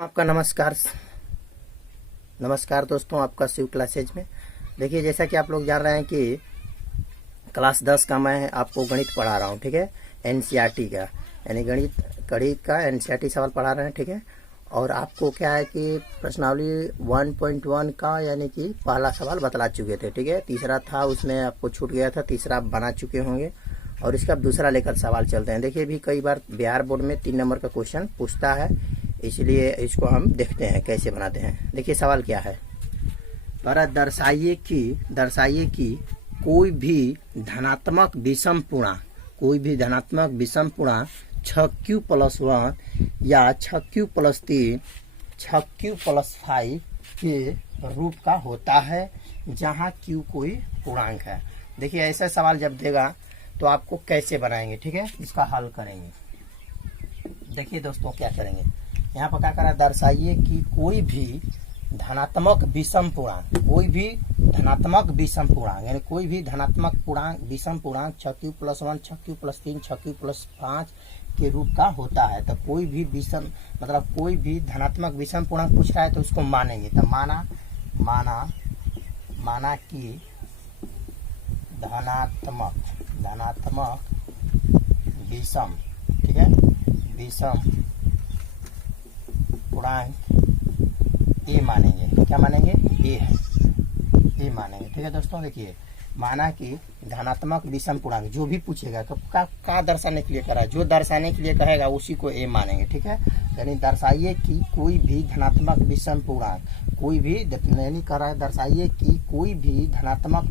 आपका नमस्कार। नमस्कार दोस्तों, आपका शिव क्लासेज में। देखिए, जैसा कि आप लोग जान रहे हैं कि क्लास 10 का मैं आपको गणित पढ़ा रहा हूँ, ठीक है। एनसीईआरटी का यानी गणित का एनसीईआरटी सवाल पढ़ा रहे हैं, ठीक है। और आपको क्या है कि प्रश्नावली 1.1 का यानी कि पहला सवाल बतला चुके थे, ठीक है। तीसरा था, उसमें आपको छूट गया था, तीसरा आप बना चुके होंगे। और इसका दूसरा लेकर सवाल चलते हैं। देखिए, भी कई बार बिहार बोर्ड में 3 नंबर का क्वेश्चन पूछता है, इसलिए इसको हम देखते हैं कैसे बनाते हैं। देखिए सवाल क्या है। पर दर्शाइए कि कोई भी धनात्मक विषम पूर्णांक 6q+1 या 6q+3 6q+5 के रूप का होता है, जहां q कोई पूर्णांक है। देखिए, ऐसा सवाल जब देगा तो आपको कैसे बनाएंगे, ठीक है। इसका हल करेंगे। देखिए दोस्तों, क्या करेंगे, यहाँ पर क्या करा, दर्शाइए कि कोई भी धनात्मक विषम पूर्णांक यानी कोई भी धनात्मक विषम पूर्णांक 6q+1 6q+3 6q+5 के रूप का होता है। तो कोई भी विषम मतलब कोई भी धनात्मक विषम पूर्णांक पूछ रहा है तो उसको मानेंगे। तो माना कि धनात्मक विषम, ठीक है, विषम पूर्णांक ए मानेंगे। क्या मानेंगे? ए है, ए मानेंगे, ठीक है दोस्तों। देखिए, माना कि धनात्मक विषम पूर्णांक जो भी पूछेगा का दर्शाने के लिए करा, जो दर्शाने के लिए कहेगा उसी को ए मानेंगे, ठीक है। यानी दर्शाइए कि कोई भी धनात्मक विषम पूर्णांक, दर्शाइए कि कोई भी धनात्मक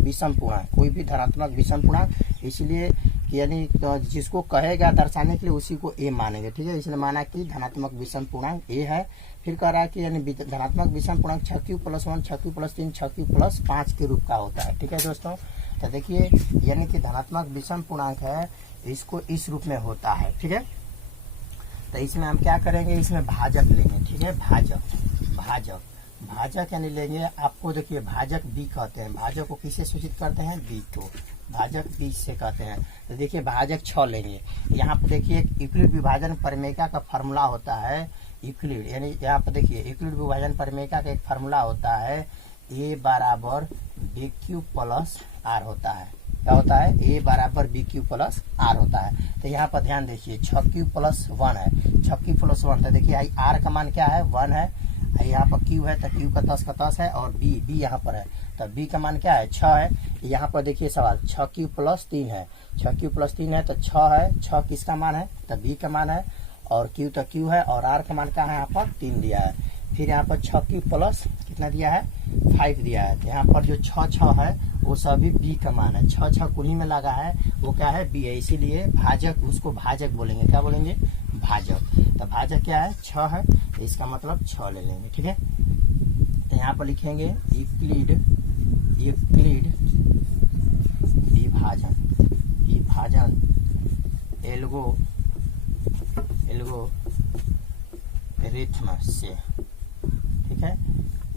विषम पूर्णांक, इसलिए यानी तो जिसको कहेगा दर्शाने के लिए उसी को ए मानेंगे, ठीक है। इसलिए माना कि धनात्मक विषम पूर्णांक ए है। फिर कह रहा है कि यानी धनात्मक विषम पूर्णांक 6q+1 6q+3 6q+5 के रूप का होता है, ठीक है दोस्तों। तो देखिए, यानी कि धनात्मक विषम पूर्णांक है, इसको इस रूप में होता है, ठीक है। तो इसमें हम क्या करेंगे, इसमें भाजक लेंगे, ठीक है। भाजक यानी लेंगे, आपको देखिए भाजक बी कहते हैं। भाजक को किसे सूचित करते हैं? बी को, भाजक बी से कहते हैं। तो देखिए भाजक 6 लेंगे। यहाँ पर देखिए यूक्लिड विभाजन प्रमेयिका का फार्मूला होता है, यूक्लिड यानी यहाँ पर देखिए यूक्लिड विभाजन प्रमेयिका का एक फार्मूला होता है, a बराबर bq+r होता है। क्या होता है? a बराबर bq+r होता है। तो यहाँ पर ध्यान देखिए 6q+1 है, 6q+1। तो देखिए r का मान क्या है? 1 है। यहाँ पर q है तो q का 10 है, और b यहाँ पर है तो b का मान क्या है? 6 है। यहाँ पर देखिए सवाल 6q+3 है, 6q+3 है तो 6 है। 6 किसका मान है? तो b का मान है, और q तो q है, और r का मान क्या है? यहाँ पर 3 दिया है। फिर यहाँ पर 6q+ कितना दिया है? 5 दिया है। तो यहाँ पर जो 6 है वो सभी b का मान है। 6 कुली में लगा है, वो क्या है? b है। इसीलिए भाजक, उसको भाजक बोलेंगे। क्या बोलेंगे? भाजक। तो भाजक क्या है? 6 है, तो इसका मतलब 6 ले लेंगे, ठीक है। तो यहाँ पर लिखेंगे यूक्लिड विभाजन एल्गोरिथ्म से, ठीक है।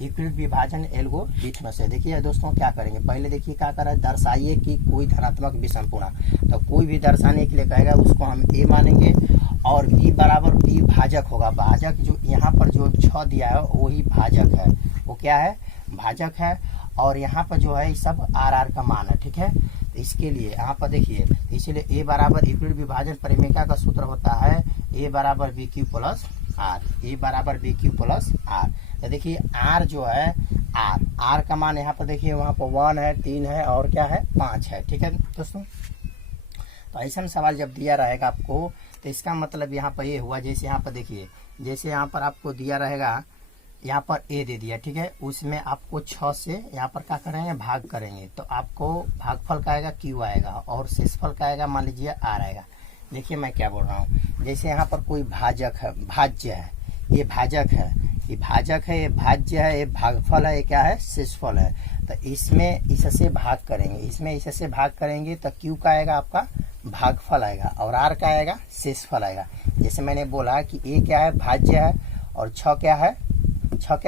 यूक्लिड विभाजन एल्गोरिथ्म से। देखिए दोस्तों, क्या करेंगे, पहले देखिए क्या कर रहा है, दर्शाइए कि कोई धनात्मक विषम पूर्णांक। तो कोई भी दर्शाने के लिए कहेगा उसको हम ए मानेंगे, और b बराबर b भाजक होगा। भाजक जो यहाँ पर जो 6 दिया है वही भाजक है, वो क्या है? भाजक है। और यहाँ पर जो है सब r का मान है, ठीक है। इसके लिए यहाँ पर देखिए, इसलिए a बराबर यूक्लिड विभाजन परिमेयिका का सूत्र होता है a बराबर bq+r, a बराबर bq+r। तो देखिए r जो है, r का मान यहाँ पर देखिए वहाँ पर 1 है, 3 है, और क्या है? 5 है, ठीक है दोस्तों। तो ऐसा सवाल जब दिया रहेगा आपको, तो इसका मतलब यहाँ पर ये हुआ, जैसे यहाँ पर देखिए, जैसे यहाँ पर आपको दिया रहेगा, यहाँ पर a दे दिया, ठीक है। उसमें आपको 6 से यहाँ पर क्या करेंगे? भाग करेंगे। तो आपको भागफल का आएगा q आएगा, और शेषफल का आएगा मान लीजिए r आएगा। देखिए मैं क्या बोल रहा हूँ, जैसे यहाँ पर कोई भाजक है, भाज्य है, ये भाजक है, ये भाजक है, ये भाज्य है, ये भागफल है, ये क्या है? शेषफल है। तो इसमें इससे भाग करेंगे, तो q का आएगा आपका भागफल आएगा, और r का आएगा शेषफल आएगा। जैसे मैंने बोला कि a क्या है? भाज्य है, और 6 क्या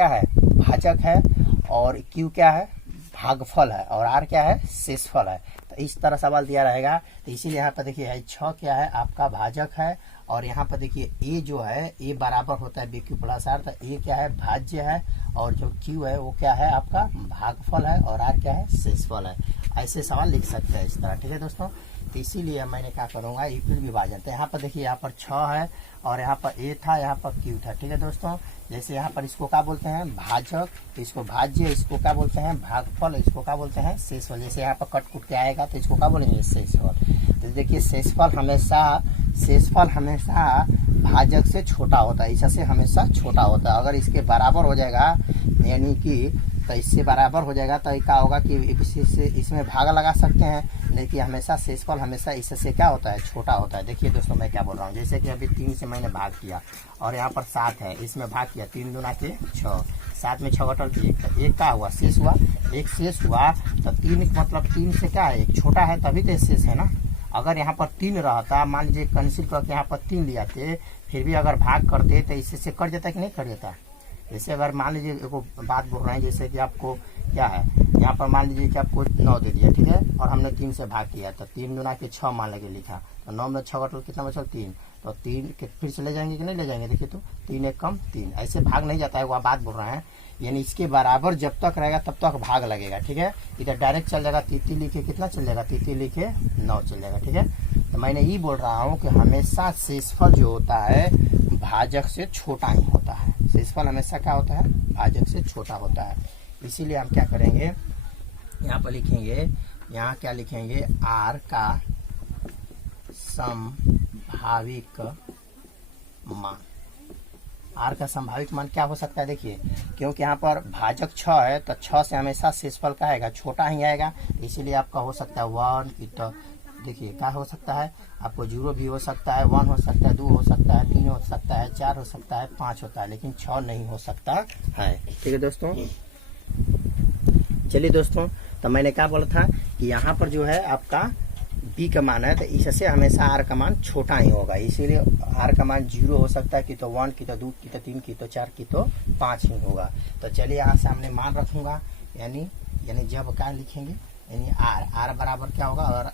है? भाजक है, और q क्या है? भागफल है, और r क्या है? शेषफल है। तो इस तरह सवाल दिया रहेगा। तो इसीलिए यहाँ पर देखिए 6 क्या है? आपका भाजक है, और यहाँ पर देखिए ए जो है ए बराबर होता है बी क्यू प्लस आर, तो ए क्या है भाज्य है और जो क्यू है वो क्या है आपका भागफल है और आर क्या है शेषफल है। ऐसे सवाल लिख सकते हैं इस तरह, ठीक है दोस्तों। तो इसीलिए मैंने क्या करूँगा इक्वल विभाजन। तो यहाँ पर देखिए यहाँ पर 6 है और यहाँ पर ए था, यहाँ पर क्यू था, ठीक है दोस्तों। जैसे यहाँ पर इसको क्या बोलते हैं भाजक, तो इसको भाज्य, इसको क्या बोलते हैं भागफल, इसको क्या बोलते हैं शेषफल। जैसे यहाँ पर कट कुट के आएगा तो इसको क्या बोलेंगे शेषफल। तो देखिए शेषफल हमेशा भाजक से छोटा होता है, इससे हमेशा छोटा होता है। अगर इसके बराबर हो जाएगा यानी कि तो इससे बराबर हो जाएगा तो क्या होगा कि इसमें भाग लगा सकते हैं, लेकिन हमेशा शेषफल हमेशा इससे क्या होता है छोटा होता है। देखिए दोस्तों मैं क्या बोल रहा हूँ, जैसे कि अभी 3 से मैंने भाग किया और यहाँ पर 7 है, इसमें भाग किया 3 दूना के 6, 7 में 6 बटल 1, एक का हुआ शेष हुआ, एक शेष हुआ तो 3 मतलब 3 से क्या है एक छोटा है तभी तो शेष है ना। अगर यहाँ पर 3 रहता, मान लीजिए कंसिडर करके यहाँ पर 3 लिया थे, फिर भी अगर भाग करते तो इससे कट जाता कि नहीं कट जाता। जैसे अगर मान लीजिए एक बात बोल रहे हैं, जैसे कि आपको क्या है यहाँ पर मान लीजिए कि आपको 9 दे दिया, ठीक है, और हमने 3 से भाग किया तो 3 दूना के 6 मान लगे लिखा, तो 9 में 6 बटल कितना बचल 3, तो 3 के फिर से ले जाएंगे कि नहीं ले जाएंगे। देखिए तो 3 एक कम 3, ऐसे भाग नहीं जाता है, वह बात बोल रहे हैं। यानी इसके बराबर जब तक रहेगा तब तक भाग लगेगा, ठीक है। इधर डायरेक्ट चल जाएगा, 33 लिखे कितना चल जाएगा, 33 लिखे 9 चल जाएगा, ठीक है। तो मैंने ये बोल रहा हूँ कि हमेशा शेषफल जो होता है भाजक से छोटा ही होता है। शेषफल हमेशा क्या होता है भाजक से छोटा होता है। इसीलिए हम क्या करेंगे यहाँ पर लिखेंगे, यहाँ क्या लिखेंगे आर का संभाविक मान। आर का संभाविक मान क्या हो सकता है देखिए, क्योंकि यहाँ पर भाजक 6 है तो 6 से हमेशा शेषफल का आएगा छोटा ही आएगा, इसीलिए आपका हो सकता है 1 तो देखिए क्या हो सकता है आपको 0 भी हो सकता है, 1 हो सकता है, 2 हो सकता है, 3 हो सकता है, 4 हो सकता है, 5 होता है, लेकिन 6 नहीं हो सकता है, ठीक है दोस्तों। चलिए दोस्तों, तो मैंने क्या बोला था कि यहाँ पर जो है आपका बी का मान है तो इससे हमेशा आर का मान छोटा ही होगा, इसीलिए आर का मान 0 हो सकता है कि तो 1 की तो 2 की तो 3 की तो 4 की तो 5 ही होगा। तो चलिए यहाँ से हमने मान रखूंगा, यानी जब क्या लिखेंगे यानी आर बराबर क्या होगा, और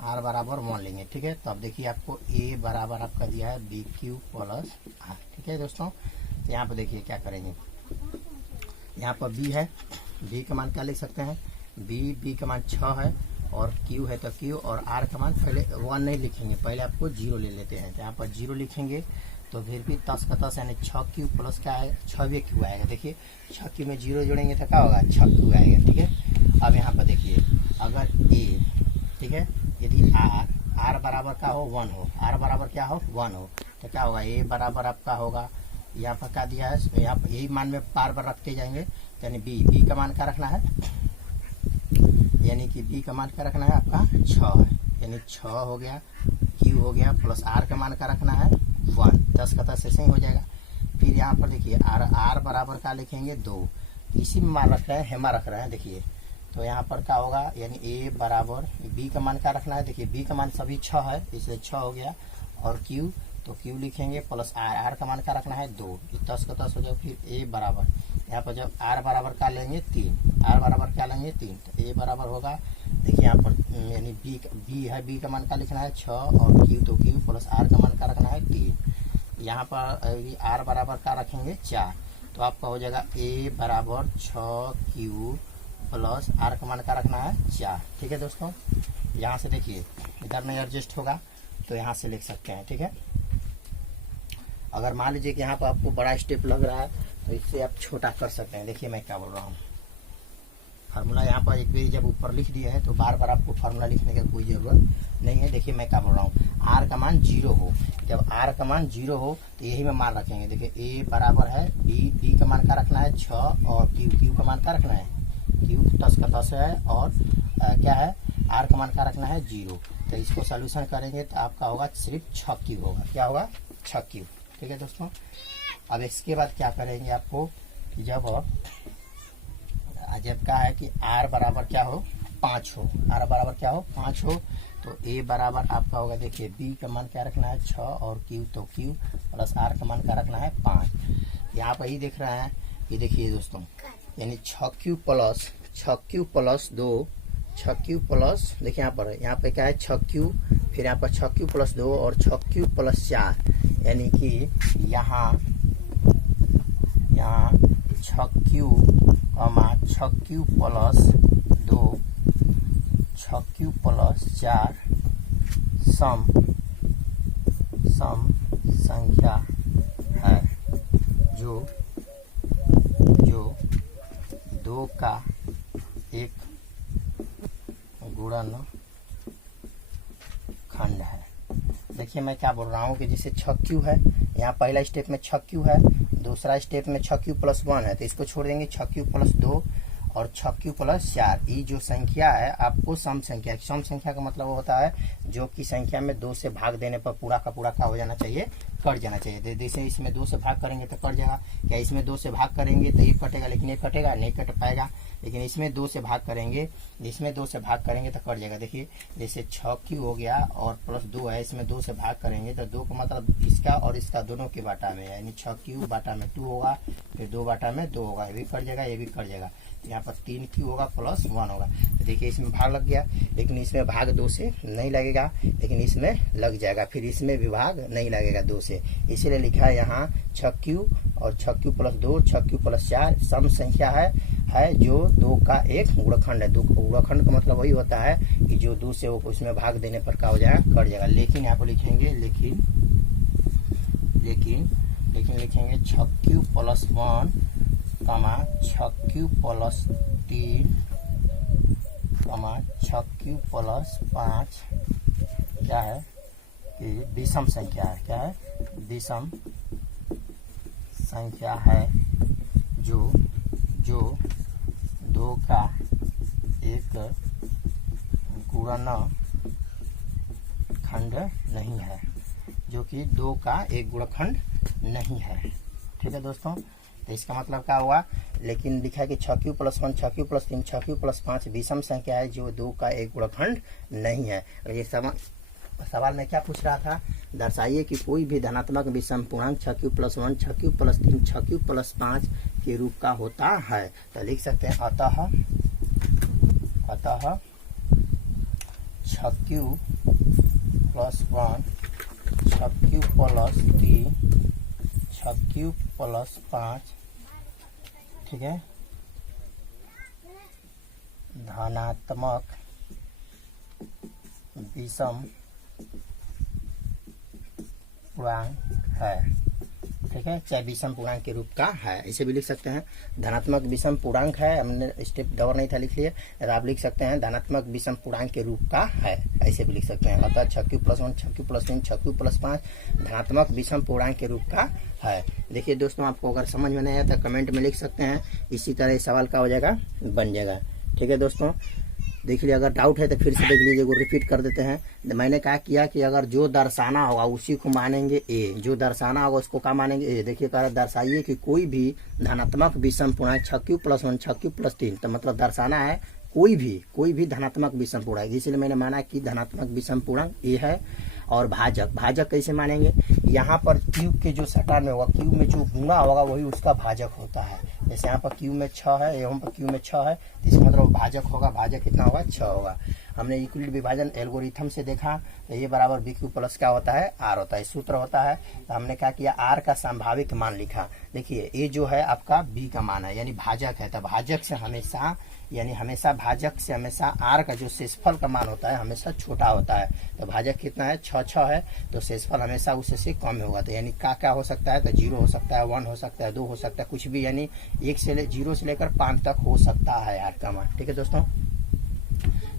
आर बराबर 1 लेंगे, ठीक है। तो अब देखिए आपको ए बराबर आपका दिया है बी क्यू प्लस आर, ठीक है दोस्तों। तो यहाँ पर देखिए क्या करेंगे, यहाँ पर बी है, बी का मान क्या लिख सकते हैं बी का मान 6 है और क्यू है तो क्यू, और आर का मान पहले 1 नहीं लिखेंगे, पहले आपको 0 ले लेते हैं। तो यहाँ पर 0 लिखेंगे तो फिर भी 10 का 10 यानी 6 क्यू प्लस क्या आएगा 6 क्यू आएगा। देखिए 6 क्यू में 0 जोड़ेंगे तो क्या होगा 6 क्यू आएगा, ठीक है। अब यहाँ पर देखिए अगर ए, ठीक है, यदि आर बराबर क्या हो 1 हो, आर बराबर क्या हो 1 हो, तो क्या होगा ए बराबर आपका होगा, यहाँ पर क्या दिया है तो यहाँ पर यही मान में बार बार रखते जाएंगे, यानी बी का मान क्या रखना है, यानी कि बी का मान क्या रखना है आपका 6 है, यानी 6 हो गया, क्यू हो गया, प्लस आर का मान क्या रखना है 1, 10 का 10 ऐसे ही हो जाएगा। फिर यहाँ पर देखिए आर बराबर क्या लिखेंगे 2, इसी में मान रख रहे हैं हेमा रख रहे हैं, देखिए तो यहाँ पर क्या होगा यानी ए बराबर बी का मान क्या रखना है, देखिए बी का मान सभी 6 है इसलिए 6 हो गया, और क्यू तो क्यू लिखेंगे प्लस आर का मान क्या रखना है 2, 10 का 10 हो जाए। फिर ए बराबर यहाँ पर जब आर बराबर क्या लेंगे 3, आर बराबर क्या लेंगे 3, तो ए बराबर होगा देखिए यहाँ पर यानी बी है, बी का मान क्या लिखना है 6 और क्यू तो क्यू प्लस आर का मान क्या रखना है 3, यहाँ पर आर बराबर क्या रखेंगे 4, तो आपका हो जाएगा ए बराबर 6 क्यू प्लस आर का मान क्या रखना है 4, ठीक है दोस्तों। यहाँ से देखिए इधर में एडजस्ट होगा तो यहाँ से लिख सकते हैं, ठीक है। अगर मान लीजिए कि यहाँ पर आपको बड़ा स्टेप लग रहा है तो इससे आप छोटा कर सकते हैं। देखिए मैं क्या बोल रहा हूँ, फार्मूला यहाँ पर एक बार जब ऊपर लिख दिया है तो बार बार आपको फार्मूला लिखने की कोई जरूरत नहीं है। देखिए मैं क्या बोल रहा हूँ, आर का मान 0 हो, जब आर का मान 0 हो तो यही में मान रखेंगे। देखिए ए बराबर है बी का मान क्या रखना है 6 और क्यू का मान क्या रखना है क्यू 10 का 10 है, और क्या है आर का मान क्या रखना है 0। तो इसको सोल्यूशन करेंगे तो आपका होगा सिर्फ 6 क्यू होगा, क्या होगा 6 क्यू, ठीक है दोस्तों। अब इसके बाद क्या करेंगे आपको, जब क्या है कि आर बराबर क्या हो 5 हो, आर बराबर क्या हो 5 हो, तो ए बराबर आपका होगा देखिए बी का मान क्या रखना है 6 और क्यू तो क्यू प्लस आर का मान क्या रखना है 5। यहाँ पर ही देख रहे हैं, ये देखिए दोस्तों यानी 6 क्यू प्लस 2 6q प्लस, देखिए यहाँ पे क्या है 6q, फिर यहाँ पर 6q प्लस 2 और 6q प्लस 4, यानी कि यहाँ 6q, 6q plus 2, 6q plus 4 सम संख्या है जो 2 का एक गुणन खंड है। देखिए मैं क्या बोल रहा हूँ कि जैसे 6q है, यहाँ पहला स्टेप में 6q है, दूसरा स्टेप में 6q प्लस 1 है, तो इसको छोड़ देंगे 6q प्लस 2 और 6q प्लस 4। ये जो संख्या है आपको सम संख्या का मतलब होता है जो कि संख्या में 2 से भाग देने पर पूरा का पूरा क्या हो जाना चाहिए, कट जाना चाहिए। जैसे इसमें 2 से भाग करेंगे तो कट जाएगा, क्या इसमें 2 से भाग करेंगे तो ये कटेगा, लेकिन ये कटेगा नहीं, कट पाएगा। लेकिन इसमें 2 से भाग करेंगे तो कट जाएगा। देखिए जैसे 6q हो गया और प्लस 2 है, इसमें 2 से भाग करेंगे तो 2 का मतलब इसका और इसका दोनों के बाटा में, यानी 6q बाटा में 2 होगा, फिर 2 बाटा में 2 होगा, ये भी कट जाएगा, ये भी कट जाएगा। यहाँ पर 3q होगा प्लस 1 होगा। तो देखिए इसमें भाग लग गया, लेकिन इसमें भाग 2 से नहीं लगेगा, लेकिन इसमें लग जाएगा, फिर इसमें भी भाग नहीं लगेगा 2 से, इसीलिए लिखा है यहाँ 6q और 6q प्लस 2, 6q प्लस 4 सम संख्या है जो 2 का एक गुणनखंड है। 2 गुणनखंड का मतलब वही होता है कि जो 2 से वो उसमें भाग देने पर क्या हो जाएगा, कट जाएगा। लेकिन यहाँ पर लिखेंगे लेकिन लिखेंगे 6q plus 1, 6q plus 3, 6q plus 5 क्या है कि विषम संख्या है। क्या है? विषम संख्या है जो 2 का एक गुणनखंड नहीं है, जो कि 2 का एक गुणनखंड नहीं है। ठीक है दोस्तों, तो इसका मतलब क्या हुआ, लेकिन लिखा है कि 6q plus 1, 6q plus 3, 6q plus 5 विषम संख्या है जो 2 का एक गुणनखंड नहीं है। और ये सवाल में क्या पूछ रहा था, दर्शाइए कि कोई भी धनात्मक विषम पूर्णांक 6q plus 1, 6q plus 3, 6q plus 5 के रूप का होता है। तो लिख सकते हैं अतः 6q plus 1, 6q plus 3, 6q plus 5, ठीक है, धनात्मक विषम पूर्णांक है। ठीक है, चाहे विषम पूर्णांक के रूप का है, इसे भी लिख सकते हैं। धनात्मक विषम पूर्णांक है, हमने स्टेप डबल नहीं था लिख लिए, तो आप लिख सकते हैं धनात्मक विषम पूर्णांक के रूप का है, ऐसे भी लिख सकते हैं। अतः 6q plus 1, 6q plus 3, 6q plus 5 धनात्मक विषम पूर्णांक के रूप का है। देखिए दोस्तों, आपको अगर समझ में नहीं आया तो कमेंट में लिख सकते हैं, इसी तरह इस सवाल का हो जाएगा, बन जाएगा। ठीक है दोस्तों, देख लीजिए, अगर डाउट है तो फिर से देख लीजिए, वो रिपीट कर देते हैं। मैंने कहा किया कि अगर जो दर्शाना होगा उसी को मानेंगे ए, जो दर्शाना होगा उसको क्या मानेंगे ए। देखिए कह रहा दर्शाइए कि कोई भी धनात्मक विषम पूर्णांक 6q प्लस 1, 6q प्लस 3, तो मतलब दर्शाना है कोई भी धनात्मक विषम पूर्णांक, इसलिए मैंने माना कि धनात्मक विषम पूर्णांक ए है। और भाजक कैसे मानेंगे, यहाँ पर क्यूब के जो सटा में होगा, क्यूब में जो गुणा होगा वही उसका भाजक होता है। जैसे यहाँ पर क्यूब में 6 है, यहाँ पर क्यूब में 6 है, तो इसका मतलब भाजक होगा, भाजक कितना होगा, 6 होगा। हमने यूक्लिड विभाजन एल्गोरिथम से देखा, तो ये बराबर बी क्यू प्लस क्या होता है, आर होता है, सूत्र होता है। तो हमने क्या किया, आर का संभावित मान लिखा। देखिए ये जो है आपका बी का मान है, यानी भाजक है, तो भाजक से हमेशा भाजक से हमेशा आर का जो शेषफल का मान होता है हमेशा छोटा होता है। तो भाजक कितना है, 6 है, तो शेषफल हमेशा उससे कम होगा। तो यानी क्या हो सकता है, तो 0 हो सकता है, 1 हो सकता है, 2 हो सकता है, कुछ भी, यानी 0 से लेकर 5 तक हो सकता है आर का मान। ठीक है दोस्तों,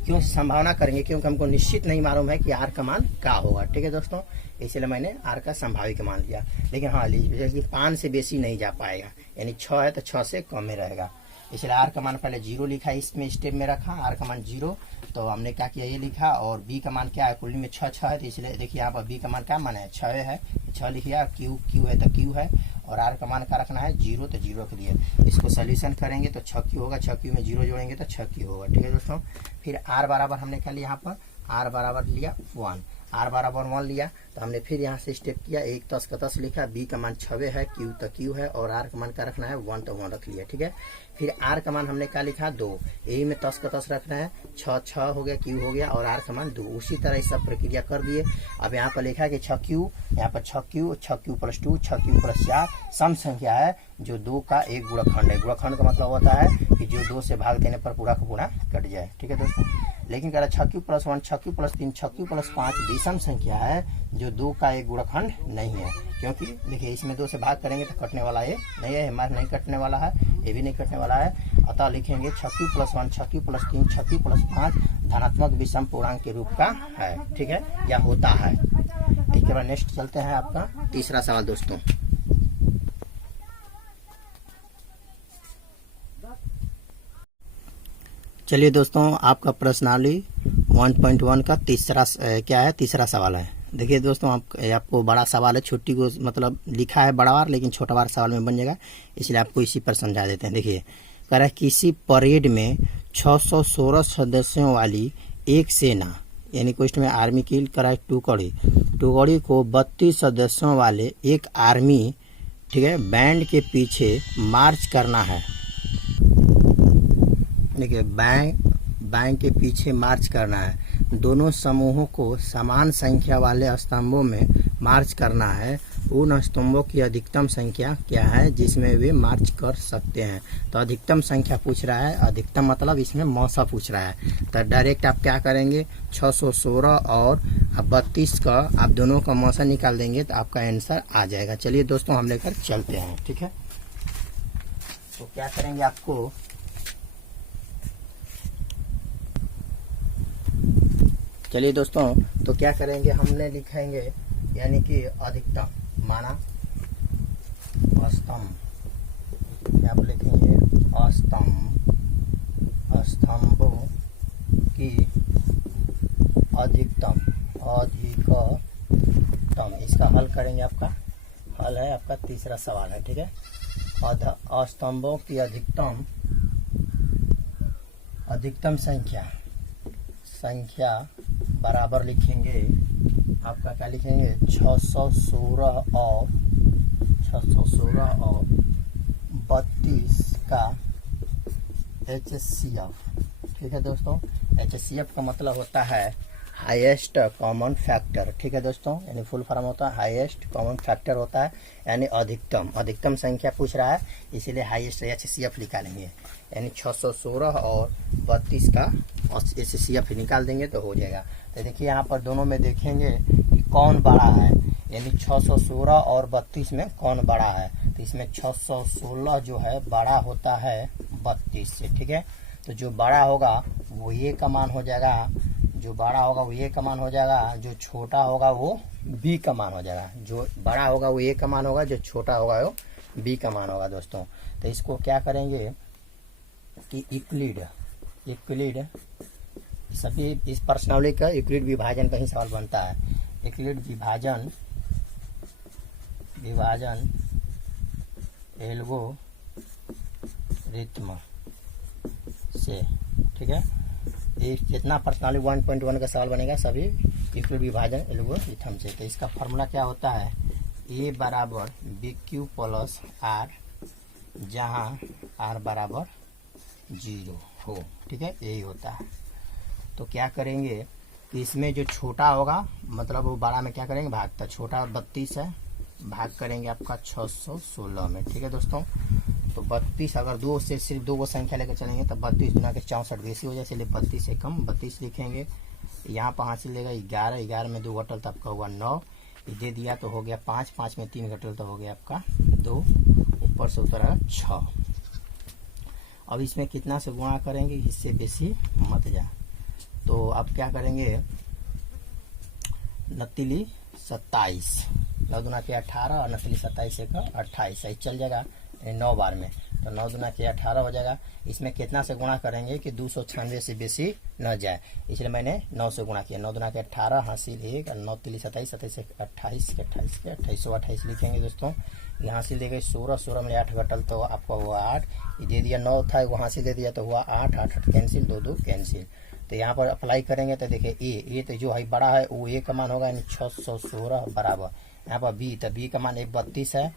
क्यों संभावना करेंगे, क्योंकि हमको निश्चित नहीं मालूम है कि आर का मान क्या होगा। ठीक है दोस्तों, इसलिए मैंने आर का संभावित मान लिया। लेकिन हाँ लीजिए, 5 से बेसी नहीं जा पाएगा, यानी 6 है तो 6 से कम में रहेगा, इसलिए आर का मान पहले 0 लिखा, इसमें स्टेप में रखा आर का मान 0। तो हमने क्या किया, ये लिखा, और बी का मान क्या है, कुंडली में 6 है, तो इसलिए देखिए यहाँ पर बी का मान क्या मान है, 6 है, 6 लिखिए। क्यू है तो क्यू है, और आर का मान क्या रखना है, 0, तो 0 के लिए इसको सोल्यूशन करेंगे तो 6q होगा, 6q में 0 जोड़ेंगे तो 6q होगा। ठीक है दोस्तों, फिर आर बराबर हमने क्या लिया, यहाँ पर आर बराबर लिया 1। आर बराबर 1 लिया, तो हमने फिर यहाँ से स्टेप किया, 1 10 का 10 लिखा, बी का मान 6 है, क्यू तो क्यू है, और आर का मान क्या रखना है 1 तो 1 रख लिया। ठीक है, फिर आर का मान हमने क्या लिखा 2, यही में 10 का 10 रखना है, 6 हो गया, क्यू हो गया, और आर का मान 2। उसी तरह इस सब प्रक्रिया कर दिए। अब यहाँ पर लिखा है कि 6Q, यहाँ पर 6Q + 2 6Q + 4 सम संख्या है जो 2 का एक गुणनखंड है। गुणनखंड का मतलब होता है कि जो 2 से भाग देने पर पूरा का पूरा कट जाए। ठीक है दोस्तों, लेकिन कह रहा 6Q + 1 6Q + 3 6Q + 5 विषम संख्या है जो 2 का एक गुणनखंड नहीं है, क्योंकि देखिए इसमें 2 से भाग करेंगे तो कटने वाला ये नहीं है, हमारा नहीं कटने वाला है, ये भी नहीं कटने वाला है। अतः लिखेंगे 6Q + 1 6Q + 3 6Q + 5 धनात्मक विषम पूर्णांक के रूप का है। ठीक है, या होता है। इसके बाद नेक्स्ट चलते हैं आपका तीसरा सवाल दोस्तों। चलिए दोस्तों, आपका प्रश्नावली 1.1 का तीसरा सवाल है। देखिए दोस्तों, आपको बड़ा सवाल है, छोटी को मतलब लिखा है बड़ा बार, लेकिन छोटा बार सवाल में बन जाएगा, इसलिए आपको इसी पर समझा देते हैं। देखिए कह रहा है किसी परेड में 616 सदस्यों वाली एक सेना, यानी क्वेश्चन में आर्मी की करा टुकड़ी को 32 सदस्यों वाले एक आर्मी, ठीक है, बैंड के पीछे मार्च करना है। देखिए बैंक के पीछे मार्च करना है। दोनों समूहों को समान संख्या वाले स्तंभों में मार्च करना है। उन स्तंभों की अधिकतम संख्या क्या है जिसमें वे मार्च कर सकते हैं। तो अधिकतम संख्या पूछ रहा है, अधिकतम मतलब इसमें मौसा पूछ रहा है। तो डायरेक्ट आप क्या करेंगे, 616 और 32 का आप दोनों का मौसा निकाल देंगे तो आपका आंसर आ जाएगा। चलिए दोस्तों, हम लेकर चलते हैं। ठीक है, तो क्या करेंगे, आपको चलिए दोस्तों, तो क्या करेंगे, हमने लिखेंगे यानी कि अधिकतम माना स्तंभ, आप लिखेंगे स्तंभों की अधिकतम। इसका हल करेंगे, आपका हल है आपका तीसरा सवाल है। ठीक है, स्तंभों की अधिकतम संख्या बराबर लिखेंगे, आपका क्या लिखेंगे 616 और 32 का HCF। ठीक है दोस्तों, HCF का मतलब होता है हाईएस्ट कॉमन फैक्टर। ठीक है दोस्तों, यानी फुल फॉर्म होता है हाईएस्ट कॉमन फैक्टर होता है, यानी अधिकतम संख्या पूछ रहा है, इसीलिए हाईएस्ट HCF निकालेंगे। यानी 616 और 32 का HCF निकाल देंगे तो हो जाएगा। तो देखिए यहाँ पर दोनों में देखेंगे कि कौन बड़ा है, यानी 616 और 32 में कौन बड़ा है। तो इसमें 616 जो है बड़ा होता है 32 से। ठीक है, तो जो बड़ा होगा वो ये का मान हो जाएगा, जो बड़ा होगा वो ए का मान हो जाएगा, जो छोटा होगा वो बी का मान हो जाएगा। जो बड़ा होगा वो ए का मान होगा, जो छोटा होगा वो बी का मान होगा दोस्तों। तो इसको क्या करेंगे कि यूक्लिड सभी इस प्रश्नावली का यूक्लिड विभाजन का ही सवाल बनता है। यूक्लिड विभाजन एल्गोरिथम से। ठीक है, ये जितना प्रश्नावली 1.1 का सवाल बनेगा सभी यूक्लिड विभाजन एल्गोरिथम से। तो इसका फॉर्मूला क्या होता है, ए बराबर BQ + R, जहां R बराबर 0 हो। ठीक है, यही होता है। तो क्या करेंगे कि इसमें जो छोटा होगा मतलब वो बड़ा में क्या करेंगे भागता, छोटा 32 है, भाग करेंगे आपका 616 में। ठीक है दोस्तों, तो 32 अगर 2 से सिर्फ 2 को संख्या लेकर चलेंगे तो 32 गुना के 64 बेसी हो जाए, इसलिए 32 से कम 32 लिखेंगे। यहाँ पर हासिल लेगा 11 में 2 घटल तो आपका हुआ 9, दे दिया तो हो गया 5 में 3 घटल तो हो गया आपका 2, ऊपर से उतरा 6। अब इसमें कितना से गुणा करेंगे, इससे बेसी मत जा। तो अब क्या करेंगे, 29 27, 9 दूना के 18 और 29 27 का 28, सही चल जाएगा 9 बार में। तो 9 दूना के 18 हो जाएगा। इसमें कितना से गुणा करेंगे कि 296 से बेसी न जाए, इसलिए मैंने 9 से गुणा किया। 9 दूना के 18 हासिल 1 और 9 तिली 27 27 से 28 के 28 लिखेंगे दोस्तों। यहाँ हासिल देगा 16 में 8 घटल तो आपका हुआ 8, दे दिया 9 था वो हासिल दे दिया तो हुआ 8 कैंसिल, 2 कैंसिल। तो यहाँ पर अप्लाई करेंगे तो देखिए ए तो जो है बड़ा है वो ए का मान होगा यानी 616 बराबर। यहाँ पर बी तो बी का मान 32 है,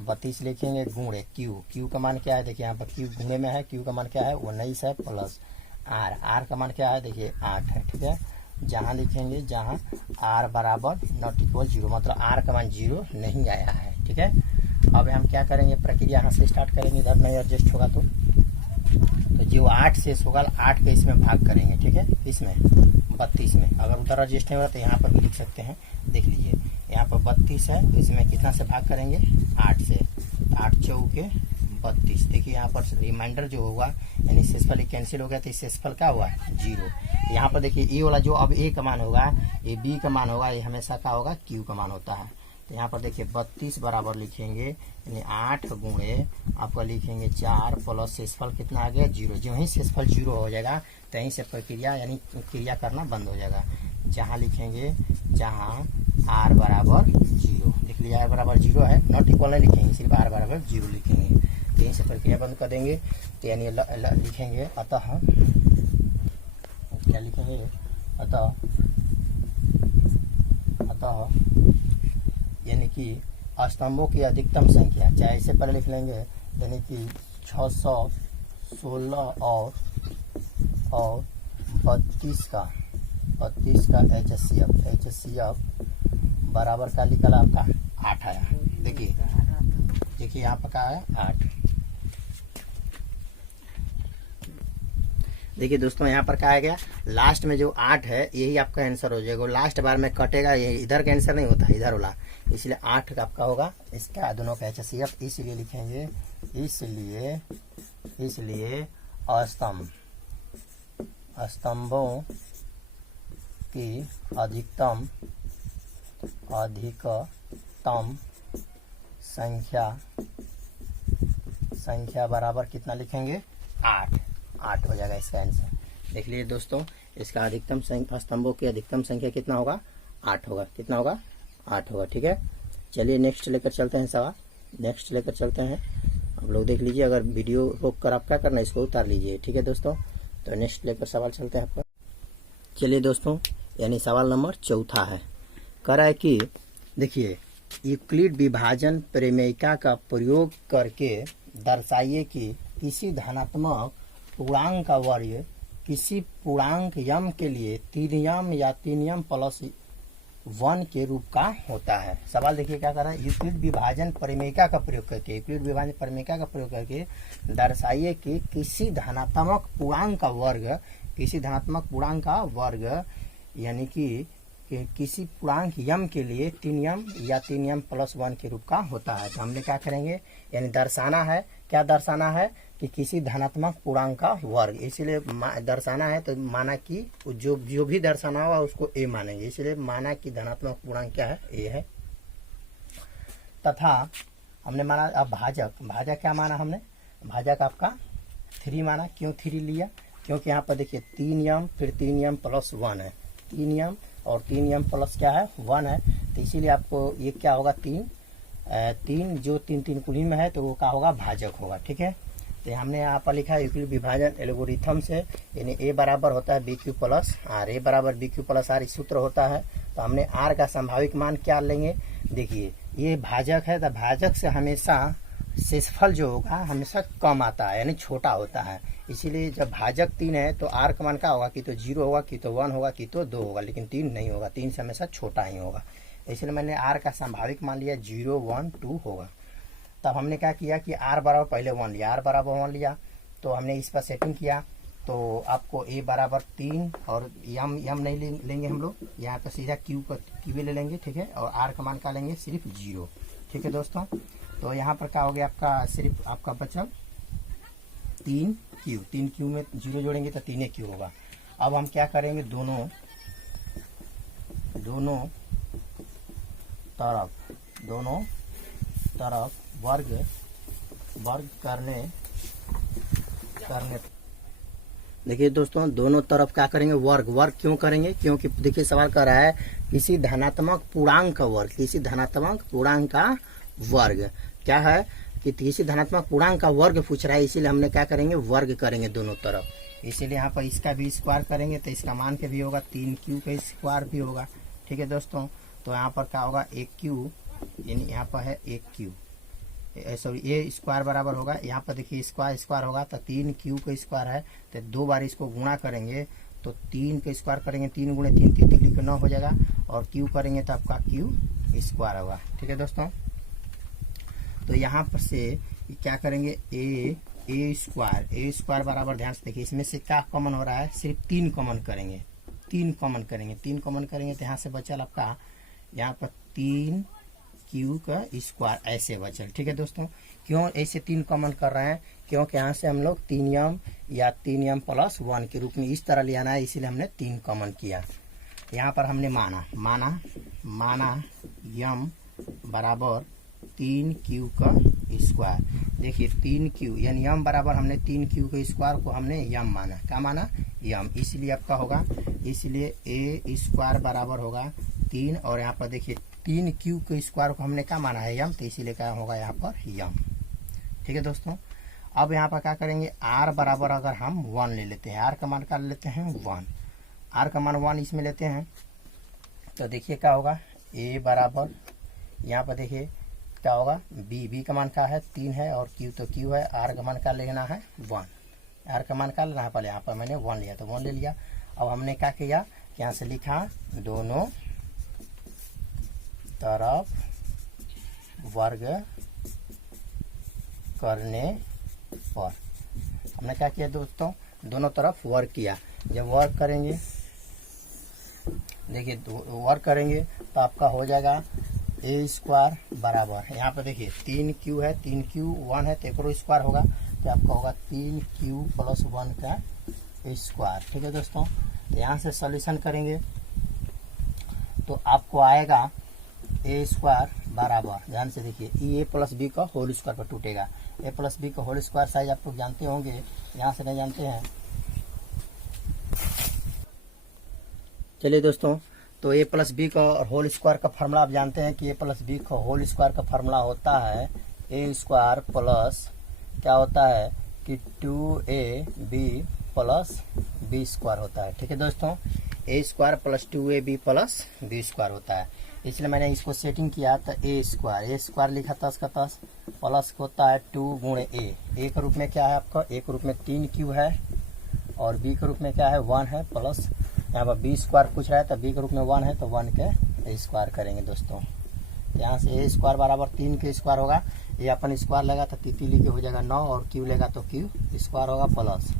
32 लिखेंगे गुणे क्यू का मान क्या है देखिए यहाँ पर क्यू गुणे में है, क्यू का मान क्या है 19 है प्लस आर का मान क्या है देखिए 8 है। ठीक है, जहाँ लिखेंगे जहाँ आर बराबर नॉट इक्वल 0 मतलब आर का मान 0 नहीं आया है। ठीक है, अब हम क्या करेंगे प्रक्रिया यहाँ से स्टार्ट करेंगे, इधर नहीं एडजस्ट होगा तो जो 8 शेष होगा 8 के इसमें भाग करेंगे। ठीक है, इसमें 32 में, अगर उधर एडजस्ट नहीं होगा तो यहाँ पर भी लिख सकते हैं, देख लीजिए यहाँ पर 32 है, इसमें कितना से भाग करेंगे 8 से, 8 चौके 32। देखिए यहाँ पर रिमाइंडर जो होगा यानी शेषफल कैंसिल हो गया तो शेषफल क्या हुआ 0। यहाँ पर देखिए ए वाला जो अब ए का मान होगा ये बी का मान होगा, ये हमेशा क्या होगा क्यू का मान होता है। तो यहाँ पर देखिए 32 बराबर लिखेंगे यानी 8 गुणे आपका लिखेंगे 4 प्लस शेषफल कितना आ गया 0। जो ही शेषफल 0 हो जाएगा तो यहीं से प्रक्रिया यानी क्रिया करना बंद हो जाएगा। जहाँ लिखेंगे जहाँ आर बराबर 0, देख लीजिए आर बराबर 0 है, नॉट इक्वल नहीं लिखेंगे, सिर्फ आर बराबर 0 लिखेंगे, तो यहीं से प्रक्रिया बंद कर देंगे। तो यानी लिखेंगे अतः, क्या लिखेंगे अतः यानी कि स्तंभों की अधिकतम संख्या, चाहे इससे पहले लिख लेंगे यानी कि 616 और 32 का HCF बराबर का निकला आपका 8 आया। देखिए यहाँ पर क्या है 8। देखिए दोस्तों यहाँ पर क्या आ गया लास्ट में जो 8 है यही आपका आंसर हो जाएगा, लास्ट बार में कटेगा, ये इधर का आंसर नहीं होता इधर वाला, इसलिए 8 का आपका होगा इसका दोनों का HCF। इसलिए लिखेंगे इसलिए स्तंभों की अधिकतम संख्या बराबर कितना लिखेंगे 8 हो जाएगा इसका आंसर। देख लीजिए दोस्तों इसका अधिकतम संख्या, स्तंभों की अधिकतम संख्या कितना होगा 8 होगा, कितना होगा 8 होगा। ठीक है, चलिए नेक्स्ट लेकर चलते हैं सवाल, नेक्स्ट लेकर चलते हैं। आप लोग देख लीजिए, अगर वीडियो रोक कर आप क्या करना है इसको उतार लीजिए। ठीक है दोस्तों, तो नेक्स्ट लेकर सवाल चलते हैं आपका। चलिए दोस्तों यानी सवाल नंबर 4 है, कह रहा है कि देखिए यूक्लिड विभाजन प्रमेयिका का प्रयोग करके दर्शाइए कि किसी धनात्मक पूर्णांक का वर्ग किसी पूर्णांक यम के लिए 3m या 3m प्लस 1 के रूप का होता है। सवाल देखिए क्या कर रहा है, यूक्लिड विभाजन प्रमेयिका का प्रयोग करके, यूक्लिड विभाजन प्रमेयिका का प्रयोग करके दर्शाइए कि किसी धनात्मक पूर्णांक का वर्ग यानी कि किसी पूर्णांक यम के लिए 3m या 3m प्लस 1 के रूप का होता है। तो हमने क्या करेंगे यानी दर्शाना है, क्या दर्शाना है कि किसी धनात्मक पूर्णांक का वर्ग, इसीलिए दर्शाना है तो माना कि जो भी दर्शाना हुआ उसको ए मानेंगे, इसलिए माना कि धनात्मक पूर्णांक क्या है ए है। तथा हमने माना अब भाजक क्या माना हमने, भाजक आपका 3 माना। क्यों 3 लिया, क्योंकि यहाँ पर देखिए 3m फिर 3m प्लस 1 है, 3m और 3m प्लस क्या है 1 है, तो इसीलिए आपको ये क्या होगा 3 जो 3 कुली में है तो वो क्या होगा भाजक होगा। ठीक है, तो हमने यहाँ पर लिखा है यूक्लिड विभाजन एल्गोरिथम से यानी a बराबर होता है BQ प्लस आर, a बराबर BQ प्लस आर सूत्र होता है। तो हमने r का संभाविक मान क्या लेंगे, देखिए ये भाजक है तो भाजक से हमेशा शेषफल जो होगा हमेशा कम आता है यानी छोटा होता है, इसीलिए जब भाजक 3 है तो r का मान क्या होगा कि तो 0 होगा कि तो 1 होगा कि तो 2 होगा, लेकिन 3 नहीं होगा, 3 से हमेशा छोटा ही होगा, इसलिए मैंने r का संभाविक मान लिया 0 1 2 होगा। तब हमने क्या किया कि r बराबर पहले 1 लिया, r बराबर 1 लिया तो हमने इस पर सेटिंग किया तो आपको a बराबर 3 और यम नहीं लेंगे हम लोग, यहाँ पर सीधा क्यू ले लेंगे। ठीक है, और r का मान क्या लेंगे सिर्फ 0। ठीक है दोस्तों, तो यहाँ पर क्या हो गया आपका सिर्फ आपका बचल 3 क्यू में 0 जोड़ेंगे तो 3q होगा। अब हम क्या करेंगे दोनों तरफ वर्ग करने देखिए दोस्तों दोनों तरफ क्या करेंगे वर्ग क्यों करेंगे, क्योंकि देखिए सवाल कर रहा है किसी धनात्मक पूर्णांक का वर्ग, किसी धनात्मक पूर्णांक का वर्ग क्या है कि किसी धनात्मक पूर्णांक का वर्ग पूछ रहा है, इसीलिए हमने क्या करेंगे वर्ग करेंगे दोनों तरफ। इसीलिए यहाँ पर इसका भी स्क्वायर करेंगे तो इसका मान के भी होगा 3q का स्क्वायर भी होगा। ठीक है दोस्तों, तो यहाँ पर क्या होगा 1q, यानी यहाँ पर है 1q, सॉरी ये स्क्वायर बराबर होगा, यहाँ पर देखिए स्क्वायर स्क्वायर होगा तो 3q का स्क्वायर है, तो 2 बार इसको गुणा करेंगे तो 3 का स्क्वायर करेंगे, 3 गुणे 3 3 9 हो जाएगा, और q करेंगे तो आपका q स्क्वायर होगा। ठीक है दोस्तों, तो यहाँ पर से क्या करेंगे ए स्क्वायर बराबर, ध्यान से देखिए इसमें से क्या कॉमन हो रहा है, सिर्फ 3 कॉमन करेंगे, 3 कॉमन करेंगे तो यहाँ से बचल आपका यहाँ पर 3q का स्क्वायर ऐसे बचल। ठीक है दोस्तों, क्यों ऐसे 3 कॉमन कर रहे हैं, क्योंकि यहाँ से हम लोग 3m या 3m प्लस 1 के रूप में इस तरह ले आना है, इसीलिए हमने 3 कॉमन किया। यहाँ पर हमने माना m बराबर 3q का स्क्वायर। देखिए 3q यानी m बराबर हमने 3q के स्क्वायर को हमने m माना, क्या माना m, इसलिए आपका होगा, इसलिए a स्क्वायर बराबर होगा 3, और यहाँ पर देखिए 3q के स्क्वायर को हमने क्या माना है m, तो इसीलिए क्या होगा यहाँ पर m। ठीक है दोस्तों, अब यहाँ पर क्या करेंगे, r बराबर अगर हम 1 ले लेते हैं, r का मान क्या लेते हैं 1, r का मान 1 इसमें लेते हैं, तो देखिए क्या होगा a बराबर, यहाँ पर देखिए क्या होगा b का मान क्या है 3 है, और q तो q है, r का मान क्या लेना है 1, r का मान क्या लेना है, पहले यहाँ पर मैंने 1 लिया तो 1 ले लिया। अब हमने क्या किया, यहाँ से लिखा दोनों तरफ वर्ग करने पर, हमने क्या किया दोस्तों, दोनों तरफ वर्ग किया। जब वर्ग करेंगे, देखिए वर्ग करेंगे तो आपका हो जाएगा a स्क्वायर बराबर, यहाँ पर देखिए 3q है, 3q 1 है तो एक स्क्वायर होगा, तो आपका होगा 3q प्लस 1 का स्क्वायर। ठीक है दोस्तों, तो यहाँ से सॉल्यूशन करेंगे तो आपको आएगा a स्क्वायर बराबर, ध्यान से देखिए a प्लस बी का होल स्क्वायर पर टूटेगा, a प्लस बी का होल स्क्वायर साइज आप लोग जानते होंगे, यहाँ से नहीं जानते हैं, चलिए दोस्तों, तो a प्लस बी का होल स्क्वायर का फार्मूला आप जानते हैं कि a प्लस बी का होल स्क्वायर का फार्मूला होता है a स्क्वायर प्लस क्या होता है कि 2ab प्लस बी स्क्वायर होता है। ठीक है दोस्तों, a square plus 2ab plus b square होता है, इसलिए मैंने इसको सेटिंग किया तो a स्क्वायर लिखा 10 का 10 प्लस होता है 2 गुणे a के रूप में क्या है आपका, a के रूप में 3q है, और b के रूप में क्या है 1 है, प्लस यहाँ पर बी स्क्वायर पूछ रहा है तो b के रूप में 1 है तो 1 के स्क्वायर करेंगे दोस्तों। यहाँ से a स्क्वायर बराबर 3 के स्क्वायर होगा, ये अपन स्क्वायर लेगा तो 3 लिखे हो जाएगा 9, और q लेगा तो q स्क्वायर होगा, प्लस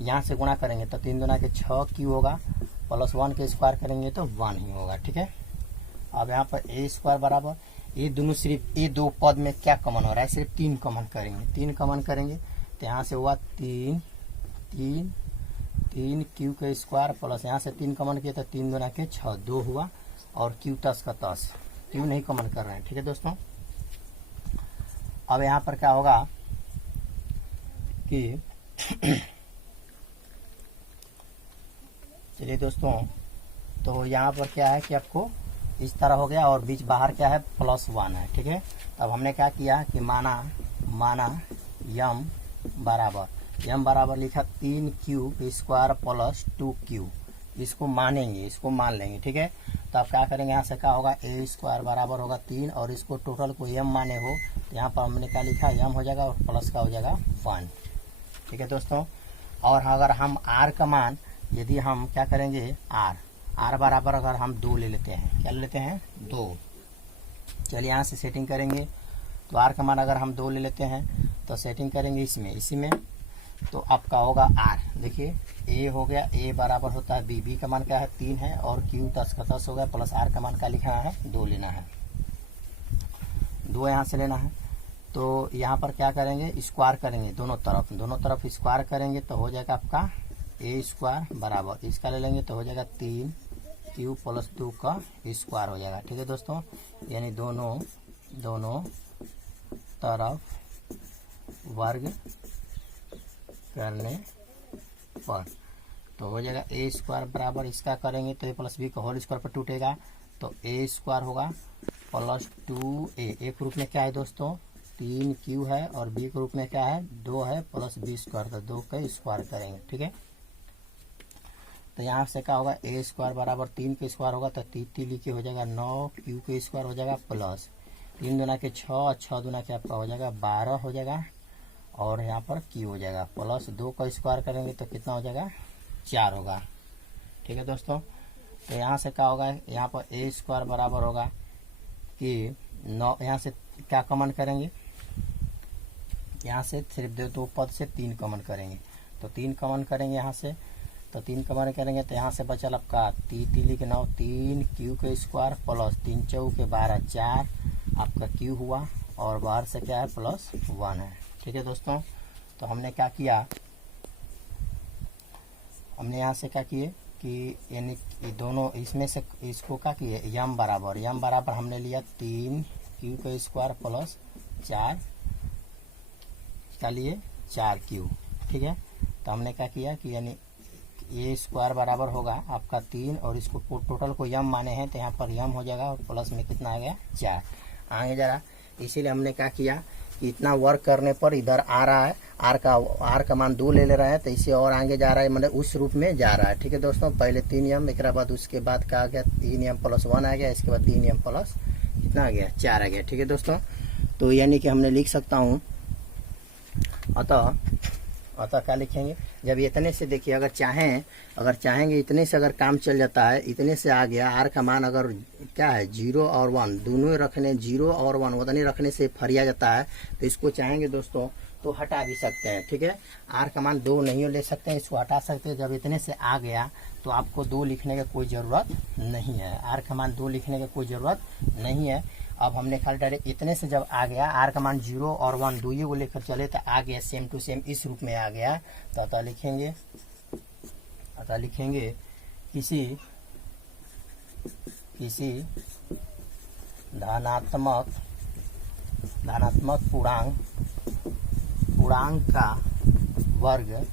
यहाँ से गुणा करेंगे तो 3 दूना के 6q होगा, प्लस 1 के स्क्वायर करेंगे तो 1 ही होगा। ठीक है, अब यहाँ पर a स्क्वायर बराबर, ये दोनों सिर्फ ये दो पद में क्या कॉमन हो रहा है, सिर्फ 3 कॉमन करेंगे, 3 कॉमन करेंगे तो यहाँ से हुआ 3q का स्क्वायर, प्लस यहाँ से 3 कॉमन किया तो 3 दूना के 6 2 हुआ, और q 10 का 10, q नहीं कॉमन कर रहे हैं। ठीक है दोस्तों, अब यहाँ पर क्या होगा कि चलिए दोस्तों, तो यहाँ पर क्या है कि आपको इस तरह हो गया, और बीच बाहर क्या है प्लस 1 है। ठीक है, तब हमने क्या किया कि माना m बराबर लिखा 3q स्क्वायर प्लस 2q, इसको मानेंगे, इसको मान लेंगे। ठीक है, तो आप क्या करेंगे, यहाँ से क्या होगा a स्क्वायर बराबर होगा 3, और इसको टोटल को m माने हो तो यहाँ पर हमने क्या लिखा m हो जाएगा, और प्लस का हो जाएगा 1। ठीक है दोस्तों, और अगर हम r का मान, यदि हम क्या करेंगे r बराबर अगर हम 2 ले लेते हैं, क्या ले लेते हैं 2, चलिए यहाँ से सेटिंग करेंगे तो r का मान अगर हम 2 ले लेते हैं तो सेटिंग करेंगे इसी में तो आपका होगा r, देखिए a हो गया, a बराबर होता है b का मान क्या है 3 है, और q 10 का 10 हो गया, प्लस r का मान क्या लिखना है 2 लेना है, 2 यहाँ से लेना है। तो यहाँ पर क्या करेंगे स्क्वायर करेंगे, दोनों तरफ स्क्वायर करेंगे तो हो जाएगा आपका a स्क्वायर बराबर, इसका ले लेंगे तो हो जाएगा 3q प्लस 2 का स्क्वायर हो जाएगा। ठीक है दोस्तों, यानी दोनों तरफ वर्ग करने पर तो हो जाएगा a स्क्वायर बराबर, इसका करेंगे तो a प्लस बी का होल स्क्वायर पर टूटेगा तो a स्क्वायर होगा प्लस 2a, एक रूप में क्या है दोस्तों 3q है, और b के रूप में क्या है 2 है, प्लस बी स्क्वायर, तो 2 का स्क्वायर करेंगे। ठीक है, तो यहाँ से क्या होगा, ए स्क्वायर बराबर 3 के स्क्वायर होगा तो 3 3 लिखे हो जाएगा 9, क्यू के स्क्वायर हो जाएगा प्लस 3 दूना के 6, 6 दूना के आपका हो जाएगा 12 हो जाएगा, और यहाँ पर क्यू हो जाएगा प्लस 2 का स्क्वायर करेंगे तो कितना हो जाएगा 4 होगा। ठीक है दोस्तों, तो यहाँ से क्या होगा, यहाँ पर ए स्क्वायर बराबर होगा कि 9, यहाँ से क्या कॉमन करेंगे, यहाँ से सिर्फ दो पद से 3 कॉमन करेंगे तो 3 कॉमन करेंगे यहाँ से, तो 3 कॉमन करेंगे तो यहाँ से बचल आपका 3 के 9 3 क्यू के स्क्वायर प्लस 3 चौके 12 4 आपका क्यू हुआ, और बाहर से क्या है प्लस 1 है। ठीक है दोस्तों, तो हमने क्या किया, हमने यहाँ से क्या किए कि यानी दोनों इसमें से इसको क्या किए, यम बराबर हमने लिया 3 क्यू का स्क्वायर प्लस 4 का लिए 4 क्यू। ठीक है, तो हमने क्या किया कि यानी ए स्क्वायर बराबर होगा आपका 3 और इसको टोटल को यम माने हैं तो यहाँ पर यम हो जाएगा और प्लस में कितना आ गया 4 आगे जा रहा। इसीलिए हमने क्या किया कि इतना वर्क करने पर इधर आ रहा है, आर का मान 2 ले रहा है तो इसे और आगे जा रहा है, मतलब उस रूप में जा रहा है। ठीक है दोस्तों, पहले 3 यम, एक बाद उसके बाद क्या आ गया 3 यम प्लस 1 आ गया, इसके बाद 3 यम प्लस कितना आ गया 4 आ गया। ठीक है दोस्तों, तो यानी कि हमने लिख सकता हूँ, अतः क्या लिखेंगे, जब इतने से देखिए अगर चाहेंगे इतने से अगर काम चल जाता है, इतने से आ गया आर का मान अगर क्या है 0 और 1 दोनों रखने, 0 और 1 उतने रखने से फरिया जाता है, तो इसको चाहेंगे दोस्तों तो हटा भी सकते हैं। ठीक है, आर का मान 2 नहीं ले सकते हैं, इसको हटा सकते हैं। जब इतने से आ गया तो आपको 2 लिखने की कोई ज़रूरत नहीं है, आर का मान 2 लिखने की कोई ज़रूरत नहीं है। अब हमने खाली डायरेक्ट इतने से जब आ गया आर का मान 0 और 1 दो को लेकर चले तो आ गया सेम टू सेम इस रूप में आ गया, तो अतः लिखेंगे किसी धनात्मक पूर्णांक का वर्ग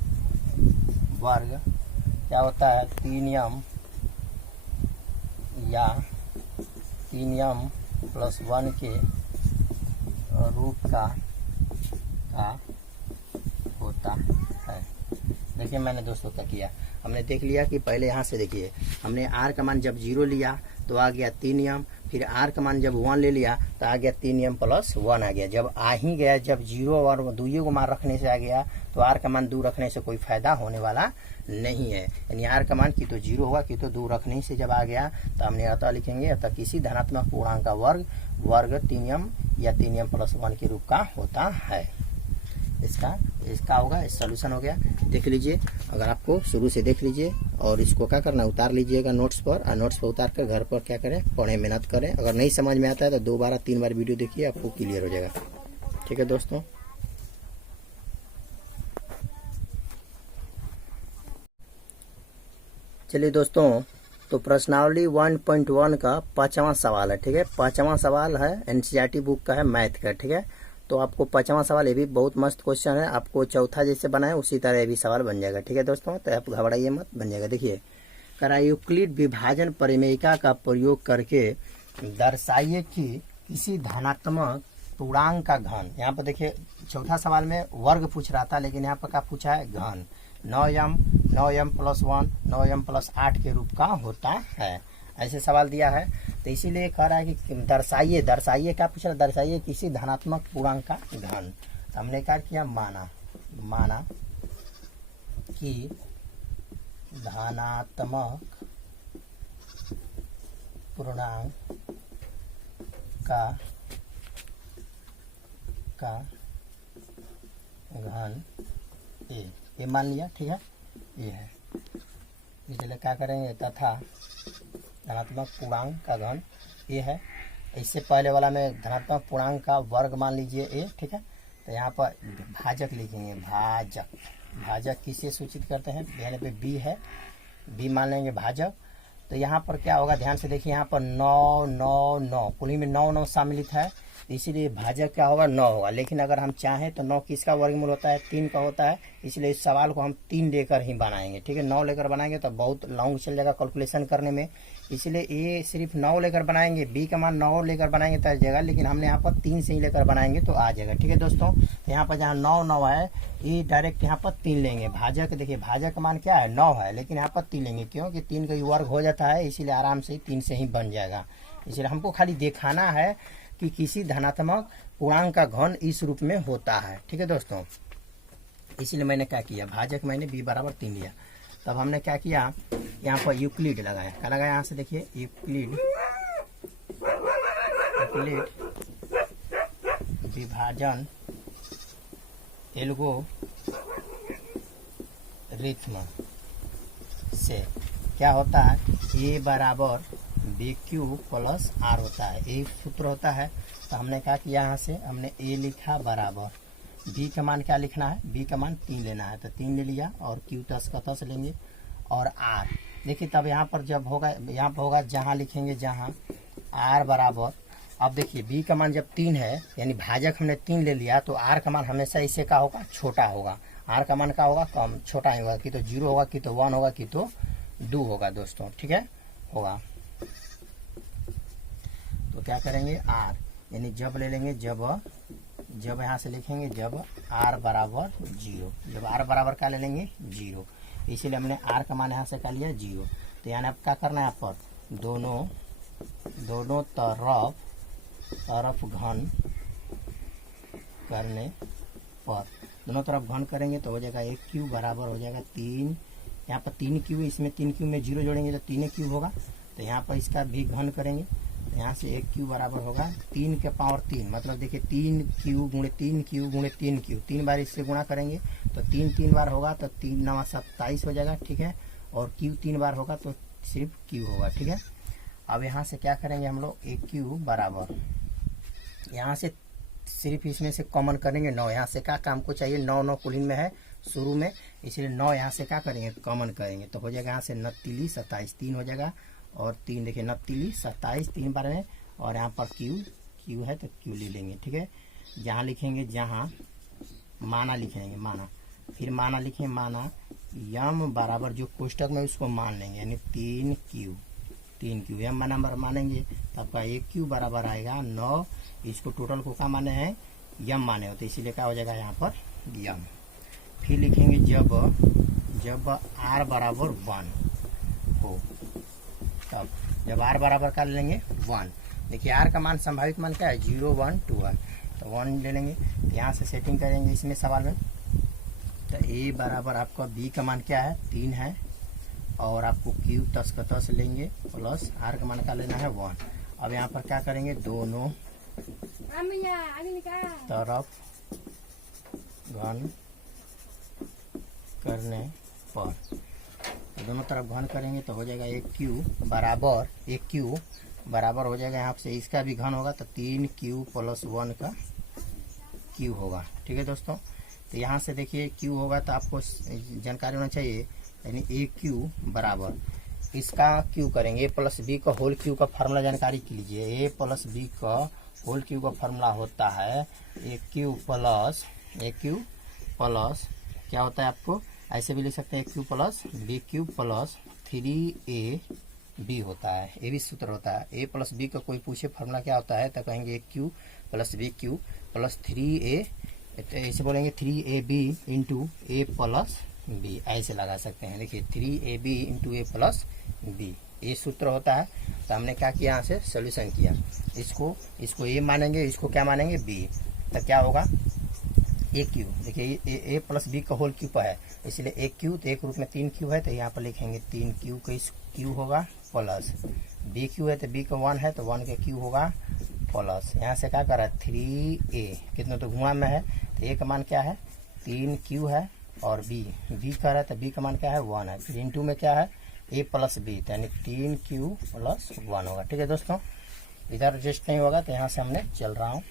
क्या होता है 3m या 3m प्लस 1 के रूप का होता है। देखिए मैंने दोस्तों क्या किया, हमने देख लिया कि पहले यहाँ से देखिए हमने आर का मान जब 0 लिया तो आ गया 3m, फिर आर का मान जब 1 ले लिया तो आ गया 3m प्लस 1 आ गया। जब आ ही गया, जब 0 और 2 को मान रखने से आ गया तो आर का मान 2 रखने से कोई फायदा होने वाला नहीं है, यानी आर का मान की तो 0 होगा कि तो 2 रखने से जब आ गया तो हमने अतः लिखेंगे अतः किसी धनात्मक पूर्णांक का वर्ग 3m या 3m प्लस 1 के रूप का होता है। इसका होगा, इस सोल्यूशन हो गया। देख लीजिए, अगर आपको शुरू से देख लीजिए और इसको क्या करना उतार लीजिएगा नोट्स पर, और नोट्स पर उतार कर घर पर क्या करें पढ़ें, मेहनत करें। अगर नहीं समझ में आता है तो 2 बार 3 बार वीडियो देखिए, आपको क्लियर हो जाएगा। ठीक है दोस्तों, चलिए दोस्तों, तो प्रश्नावली 1.1 का 5वां सवाल है। ठीक है, 5वां सवाल है एनसीईआरटी बुक का है, मैथ का। ठीक है, तो आपको 5वां सवाल, ये भी बहुत मस्त क्वेश्चन है, आपको चौथा जैसे बनाए उसी तरह ये भी सवाल बन जाएगा। ठीक है दोस्तों, तो आप घबराइए मत, बन जाएगा। देखिए, यूक्लिड विभाजन परिमेयिका का प्रयोग करके दर्शाइए कि किसी धनात्मक पूर्णांक का घन, यहाँ पर देखिए चौथा सवाल में वर्ग पूछ रहा था, लेकिन यहाँ पर क्या पूछा है घन, 9m प्लस 1 9m प्लस 8 के रूप का होता है, ऐसे सवाल दिया है। तो इसीलिए कह रहा है कि दर्शाइए क्या पूछ रहा है, दर्शाइए किसी धनात्मक पूर्णांक का घन। तो हमने क्या किया, माना कि धनात्मक पूर्णांक का घन ये मान लिया। ठीक है, ये है, इसलिए क्या करेंगे, तथा धनात्मक पूर्णांक का घन ये है। इससे पहले वाला में धनात्मक पूर्णांक का वर्ग मान लीजिए ए। ठीक है, तो यहाँ पर भाजक लिखेंगे, भाजक किसे सूचित करते हैं, यहाँ पे बी है, बी मान लेंगे भाजक। तो यहाँ पर क्या होगा, ध्यान से देखिए, यहाँ पर 9 9 9 कुल ही में 9 9 सम्मिलित है, इसीलिए भाजक क्या होगा 9 होगा। लेकिन अगर हम चाहें तो 9 किसका वर्गमूल होता है, 3 का होता है। इसलिए इस सवाल को हम 3 लेकर ही बनाएंगे, ठीक है। 9 लेकर बनाएंगे तो बहुत लॉन्ग चल जाएगा कैलकुलेशन करने में, इसलिए ये सिर्फ 9 लेकर बनाएंगे। बी का मान 9 लेकर बनाएंगे तो आ जाएगा, लेकिन हमने यहाँ पर 3 से ही लेकर बनाएंगे तो आ जाएगा, ठीक है दोस्तों। तो यहाँ पर जहाँ 9 9 है, ये डायरेक्ट यहाँ पर 3 लेंगे। भाजक देखिए, भाजक का मान क्या है 9 है, लेकिन यहाँ पर 3 लेंगे, क्योंकि 3 का वर्ग हो जाता है, इसीलिए आराम से 3 से ही बन जाएगा। इसलिए हमको खाली दिखाना है कि किसी धनात्मक पूर्णांक का घन इस रूप में होता है, ठीक है दोस्तों। इसीलिए मैंने क्या किया, भाजक मैंने b बराबर 3 लिया। तब हमने क्या किया, यहाँ पर यूक्लिड लगाया। क्या लगाया, यहाँ से देखिए यूक्लिड विभाजन एल्गोरिथ्म से क्या होता है, a बराबर बी क्यू प्लस आर होता है, ये सूत्र होता है। तो हमने क्या किया, यहाँ से हमने a लिखा बराबर b का मान क्या लिखना है, b का मान 3 लेना है, तो 3 ले लिया, और q 10 का 10 लेंगे, और r देखिए। तब यहाँ पर जब होगा, यहाँ पर होगा जहाँ लिखेंगे जहाँ r बराबर, अब देखिए b का मान जब 3 है, यानी भाजक हमने 3 ले लिया, तो r का मान हमेशा इससे क्या होगा, छोटा होगा। r का मान क्या होगा, कम छोटा ही होगा, कि तो 0 होगा, कि तो 1 होगा, कि तो 2 होगा दोस्तों, ठीक है होगा। तो क्या करेंगे, r यानी जब ले लेंगे, जब यहाँ से लिखेंगे जब r बराबर 0, जब r बराबर क्या ले लेंगे 0, इसीलिए हमने r का मान यहाँ से क्या लिया 0। तो यानी अब क्या करना है, यहाँ पर दोनों तरफ घन करने पर, दोनों तरफ घन करेंगे तो हो जाएगा एक क्यू बराबर हो जाएगा 3, यहाँ पर 3 क्यू, इसमें 3 क्यू में 0 जोड़ेंगे तो 3 क्यू होगा। तो यहाँ पर इसका भी घन करेंगे, यहाँ से एक क्यू बराबर होगा 3 के पावर 3, मतलब देखिए 3 क्यू गुणे 3 क्यू गुणे 3 क्यू, 3 बार इससे गुणा करेंगे तो 3 बार होगा, तो 3 9 27 हो जाएगा, ठीक है। और क्यू 3 बार होगा तो सिर्फ क्यू होगा, ठीक है। अब यहाँ से क्या करेंगे हम लोग, एक क्यू बराबर, यहाँ से सिर्फ इसमें से कॉमन करेंगे 9, यहाँ से क्या काम को चाहिए, 9 9 कुलीन में है शुरू में, इसलिए 9 यहाँ से क्या करेंगे, कॉमन करेंगे, तो हो जाएगा यहाँ से 29 27 3 हो जाएगा, और 3 देखिए 29 27 3 बार में, और यहाँ पर क्यू है तो क्यू ले लेंगे, ठीक है। जहाँ लिखेंगे, जहाँ माना लिखेंगे, माना, फिर माना लिखेंगे, माना यम बराबर जो कोष्टक में उसको मान लेंगे, यानी 3 क्यू यम नंबर मानेंगे, तो आपका एक क्यू बराबर आएगा 9। इसको टोटल को क्या माने हैं, यम माने होते, इसीलिए क्या हो जाएगा यहाँ पर यम। फिर लिखेंगे जब r बराबर 1 हो, तब जब r बराबर क्या लेंगे 1। देखिए r का मान संभावित मान क्या है, 0 1 2 है, तो 1 ले लेंगे। तो यहाँ से सेटिंग करेंगे इसमें सवाल में, तो a बराबर आपका b का मान क्या है 3 है, और आपको q 10 का 10 लेंगे, प्लस r का मान क्या लेना है 1। अब यहाँ पर क्या करेंगे, दोनों तरफ घन करने पर, दोनों तरफ घन करेंगे तो हो जाएगा एक क्यू बराबर हो जाएगा, यहाँ से इसका भी घन होगा तो 3 क्यू प्लस 1 का क्यू होगा, ठीक है दोस्तों। तो यहाँ से देखिए क्यू होगा तो आपको जानकारी होना चाहिए, यानी ए क्यू बराबर इसका क्यू करेंगे, ए प्लस बी का होल क्यू का फार्मूला जानकारी की लीजिए। ए प्लस बी का होल क्यू का फार्मूला होता है ए क्यू प्लस क्या होता है, आपको ऐसे भी लिख सकते हैं, a cube plus b cube plus 3ab होता है, ये भी सूत्र होता है। ए प्लस बी का कोई पूछे फार्मूला क्या होता है तो कहेंगे a cube plus b cube plus 3a, ऐसे बोलेंगे 3ab into a plus B, ऐसे लगा सकते हैं। देखिए 3ab into a plus B, ये सूत्र होता है। तो हमने क्या किया, यहाँ से सोल्यूशन किया, इसको ए मानेंगे, इसको क्या मानेंगे बी, तो क्या होगा ए क्यू। देखिए ए प्लस बी का होल क्यू पर है, इसलिए ए क्यू, तो एक रूप में 3 क्यू है, तो यहाँ पर लिखेंगे 3 क्यू का क्यू होगा, प्लस बी क्यू है तो बी का 1 है तो 1 का क्यू होगा, प्लस यहाँ से क्या कर रहा है 3a, कितना तो घुमा में है, तो ए का मान क्या है 3 क्यू है, और बी कर रहा है तो बी का मान क्या है 1 है, फिर इंटू में क्या है ए प्लस बी, तो यानी 3 क्यू प्लस 1 होगा, ठीक है दोस्तों। इधर एडजस्ट नहीं होगा तो यहाँ से हमने चल रहा हूँ,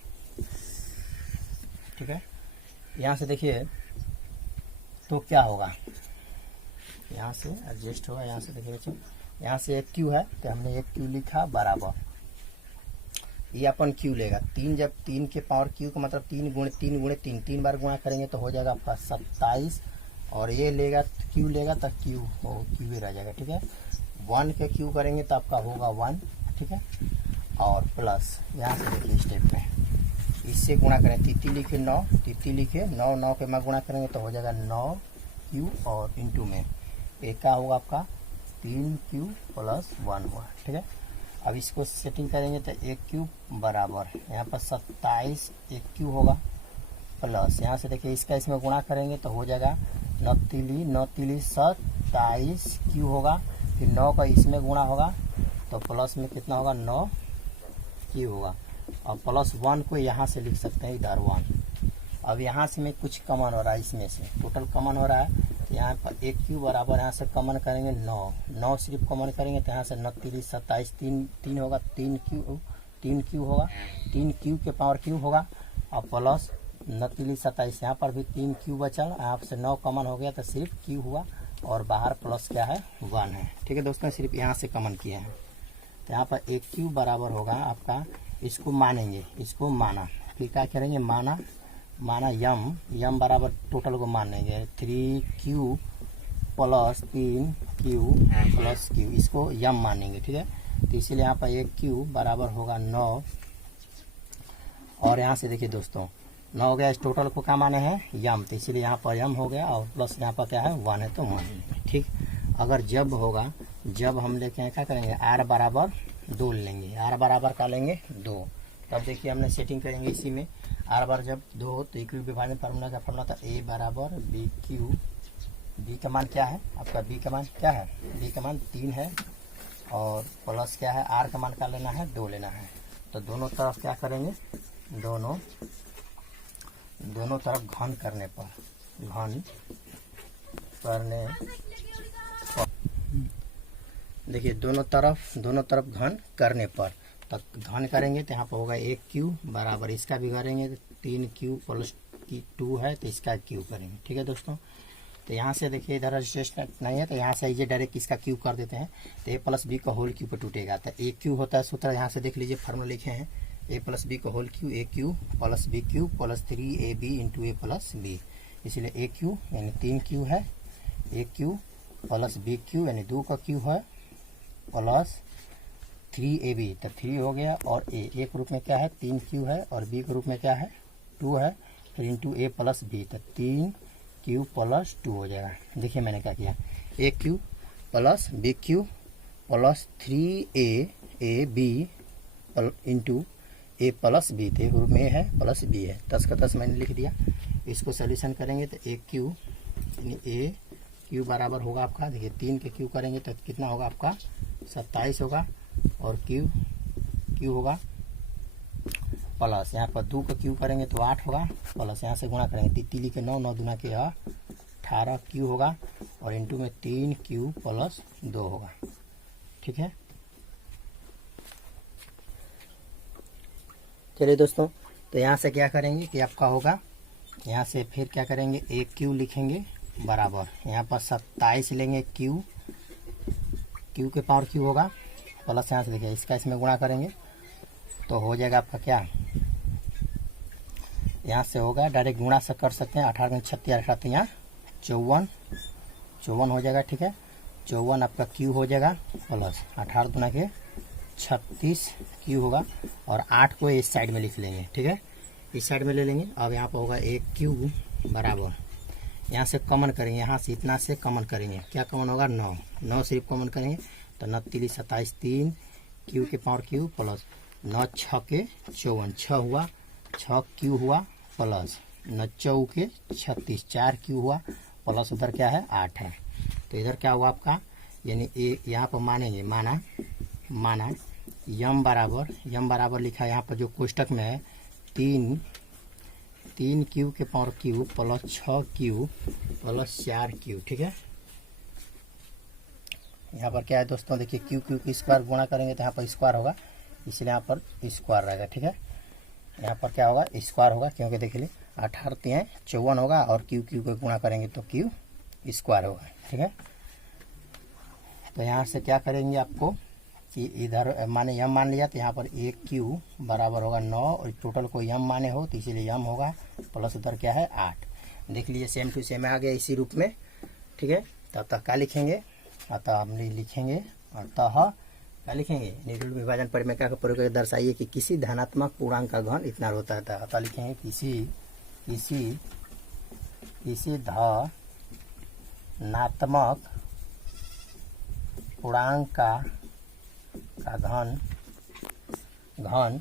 ठीक है। यहाँ से देखिए तो क्या होगा, यहाँ से एडजस्ट होगा, यहाँ से देखिए बच्चों, यहाँ से एक क्यू है तो हमने एक क्यू लिखा बराबर, ये अपन क्यू लेगा 3, जब 3 के पावर क्यू का मतलब 3 गुणे 3 बार गुणा करेंगे तो हो जाएगा आपका 27, और ये लेगा क्यू लेगा तो क्यू ही रह जाएगा, ठीक है। 1 के क्यू करेंगे तो आपका होगा 1, ठीक है, और प्लस यहाँ से देखिए स्टेप में इससे गुणा करें, 3 लिखे 9, 3 लिखे 9, 9 के में गुणा करेंगे तो हो जाएगा 9 क्यू और इंटू में एक क्या होगा आपका 3 क्यू प्लस 1 हुआ, ठीक है। अब इसको सेटिंग करेंगे तो 1 क्यू बराबर यहाँ पर 27 1 क्यू होगा, प्लस यहाँ से देखिए इसका इसमें गुणा करेंगे तो हो जाएगा 9 तिली 27 क्यू होगा, फिर 9 का इसमें गुणा होगा तो प्लस में कितना होगा 9 क्यू होगा, और प्लस 1 को यहाँ से लिख सकते हैं इधर 1। अब यहाँ से में कुछ कॉमन हो रहा है, इसमें से टोटल कॉमन हो रहा है, तो यहाँ पर 1 क्यू बराबर यहाँ से कॉमन करेंगे 9 सिर्फ कॉमन करेंगे तो यहाँ से 9 तिली 27 3 होगा, 3 क्यू होगा, 3 क्यू के पावर क्यू होगा, और प्लस 9 तिली 27 यहाँ पर भी 3 क्यू बचल, यहाँ से 9 कॉमन हो गया तो सिर्फ क्यू हुआ, और बाहर प्लस क्या है 1 है, ठीक है दोस्तों, सिर्फ यहाँ से कॉमन किए हैं। तो यहाँ पर 1 क्यू बराबर होगा आपका, इसको मानेंगे, इसको माना, फिर क्या करेंगे माना यम बराबर टोटल को मान लेंगे 3 Q plus 3 Q plus Q, इसको यम मानेंगे, ठीक है। तो इसीलिए यहाँ पर 1 क्यू बराबर होगा 9, और यहाँ से देखिए दोस्तों 9 हो गया, इस टोटल को क्या माने हैं यम, तो इसीलिए यहाँ पर यम हो गया, और प्लस यहाँ पर क्या है 1 है तो मान लेंगे, ठीक। अगर जब होगा, जब हम लेके क्या करेंगे आर बराबर 2 लेंगे, आर बराबर का लेंगे 2, तब देखिए हमने सेटिंग करेंगे इसी में, आर बार जब 2 हो तो इक्वल विभाजन फार्मूला का फार्मूला था ए बराबर बी क्यू, बी का मान क्या है आपका, बी का मान क्या है, बी का मान 3 है, और प्लस क्या है आर का मान क्या लेना है 2 लेना है, तो दोनों तरफ क्या करेंगे, दोनों तरफ घन करने पर देखिए दोनों तरफ घन करने पर तक घन करेंगे तो यहाँ पर होगा 1 क्यू बराबर, इसका भी करेंगे तो 3 क्यू प्लस 2 है तो इसका क्यू करेंगे, ठीक है दोस्तों। तो यहाँ से देखिए इधर रजिस्ट्रेशन नहीं है तो यहाँ से ये डायरेक्ट इसका क्यू कर देते हैं, तो ए प्लस बी का होल क्यू पर टूटेगा, तो ए क्यू होता है सूत्र, यहाँ से देख लीजिए फार्मूला लिखे हैं ए प्लस बी का whole cube, a cube plus b cube plus 3ab into a plus b, इसलिए ए क्यू यानी 3 क्यू है, a cube plus b cube यानी 2 का क्यू है, प्लस 3ab तो 3 हो गया, और ए के रूप में क्या है 3 क्यू है, और बी के रूप में क्या है 2 है, फिर इंटू ए प्लस बी तो 3 क्यू प्लस 2 हो जाएगा। देखिए मैंने क्या किया, a cube plus b cube plus 3ab into a plus b, तो एक रूप में ए है प्लस बी है, 10 का 10 मैंने लिख दिया। इसको सोल्यूशन करेंगे तो ए क्यू यानी ए क्यू बराबर होगा आपका, देखिए 3 के क्यू करेंगे तो कितना होगा आपका 27 होगा, और क्यू होगा प्लस यहाँ पर 2 का क्यू करेंगे तो 8 होगा, प्लस यहाँ से गुणा करेंगे 3 के 9 दूना के 18 क्यू होगा, और इंटू में 3 क्यू प्लस 2 होगा, ठीक है। चलिए दोस्तों, तो यहाँ से क्या करेंगे कि आपका होगा, यहाँ से फिर क्या करेंगे 1 क्यू लिखेंगे बराबर, यहाँ पर 27 लेंगे क्यू के पावर क्यू होगा, प्लस यहाँ से देखिए इसका इसमें गुणा करेंगे तो हो जाएगा आपका क्या, यहाँ से होगा डायरेक्ट गुणा से कर सकते हैं, 18 में 36 18 यहाँ 54 हो जाएगा, ठीक है। 54 आपका क्यू हो जाएगा, प्लस 18 दूना के 36 क्यू होगा, और 8 को इस साइड में लिख लेंगे, ठीक है, इस साइड में ले लेंगे। अब यहाँ पर होगा 1 क्यू बराबर, यहाँ से कॉमन करेंगे, यहाँ से इतना से कॉमन करेंगे, क्या कॉमन होगा 9 सिर्फ कॉमन करेंगे तो 9 तिली 27 3 क्यू के पावर क्यू प्लस 9 6 के 54 6 हुआ, 6 क्यू हुआ, प्लस 9 4 के 36 4 क्यू हुआ, प्लस उधर क्या है 8 है, तो इधर क्या हुआ आपका, यानी ए यहाँ पर मानेंगे माना यम बराबर लिखा है यहाँ पर जो कोष्टक में है 3 क्यू के power Q plus 6 Q plus 4 Q, ठीक है। यहाँ पर क्या है दोस्तों, देखिए क्यू की स्क्वायर गुणा करेंगे तो यहाँ पर स्क्वायर होगा, इसलिए यहाँ पर स्क्वायर रहेगा, ठीक है। यहाँ पर क्या होगा स्क्वायर होगा, क्योंकि देखिए 18 54 होगा, और क्यू को गुणा करेंगे तो क्यू स्क्वायर होगा, ठीक है। तो यहाँ से क्या करेंगे आपको कि इधर माने यम मान लिया तो यहाँ पर एक क्यू बराबर होगा 9 और टोटल को यम माने हो तो इसीलिए यम होगा प्लस उधर क्या है 8। देख लीजिए सेम टू सेम आ गया इसी रूप में। ठीक है, तो अतः क्या लिखेंगे, अतः हम लिखेंगे अतः क्या लिखेंगे, निर्भुल विभाजन परिमेय का प्रयोग करके दर्शाइए कि किसी धनात्मक पूर्णांक का घन इतना होता है। अतः लिखेंगे किसी धनात्मक पूर्णांक का घन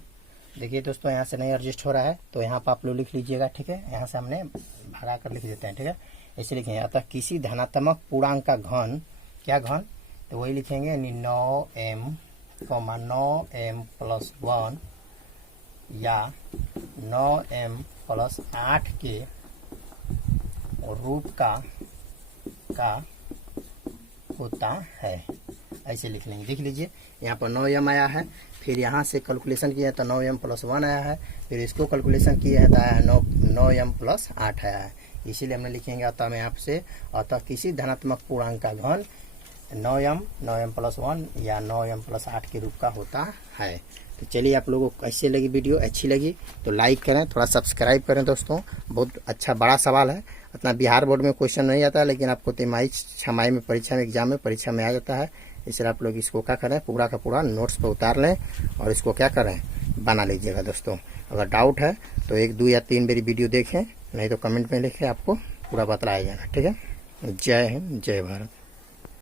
देखिए दोस्तों यहाँ से नहीं एडजस्ट हो रहा है तो यहाँ पर आप लोग लिख लीजिएगा। ठीक है, यहाँ से हमने भगा कर लिख देते हैं। ठीक है, ऐसे लिखेंगे अतः किसी धनात्मक पूर्णांक का घन, क्या घन, तो वही लिखेंगे 9m 9m+1 या 9m+8 के रूप का होता है। ऐसे लिख लेंगे। देख लीजिए यहाँ पर 9m आया है, फिर यहाँ से कैलकुलेशन किया है तो 9m+1 आया है, फिर इसको कैलकुलेशन किया है तो आया है 9m+8 आया है। इसीलिए हमने लिखेंगे अतः में आपसे अतः किसी धनात्मक पूर्णांक का घन 9m+1 या 9m+8 के रूप का होता है। तो चलिए आप लोगों को कैसे लगी वीडियो, अच्छी लगी तो लाइक करें, थोड़ा सब्सक्राइब करें दोस्तों। बहुत अच्छा बड़ा सवाल है, इतना बिहार बोर्ड में क्वेश्चन नहीं आता है लेकिन आपको तिमाही छमाही में परीक्षा में एग्जाम में परीक्षा में आ जाता है। इसलिए आप लोग इसको क्या करें, पूरा का पूरा नोट्स पर उतार लें और इसको क्या करें, बना लीजिएगा दोस्तों। अगर डाउट है तो 1 2 या 3 मेरी वीडियो देखें, नहीं तो कमेंट में लिखें, आपको पूरा बतलाया जाएगा। ठीक है, जय हिंद जय भारत।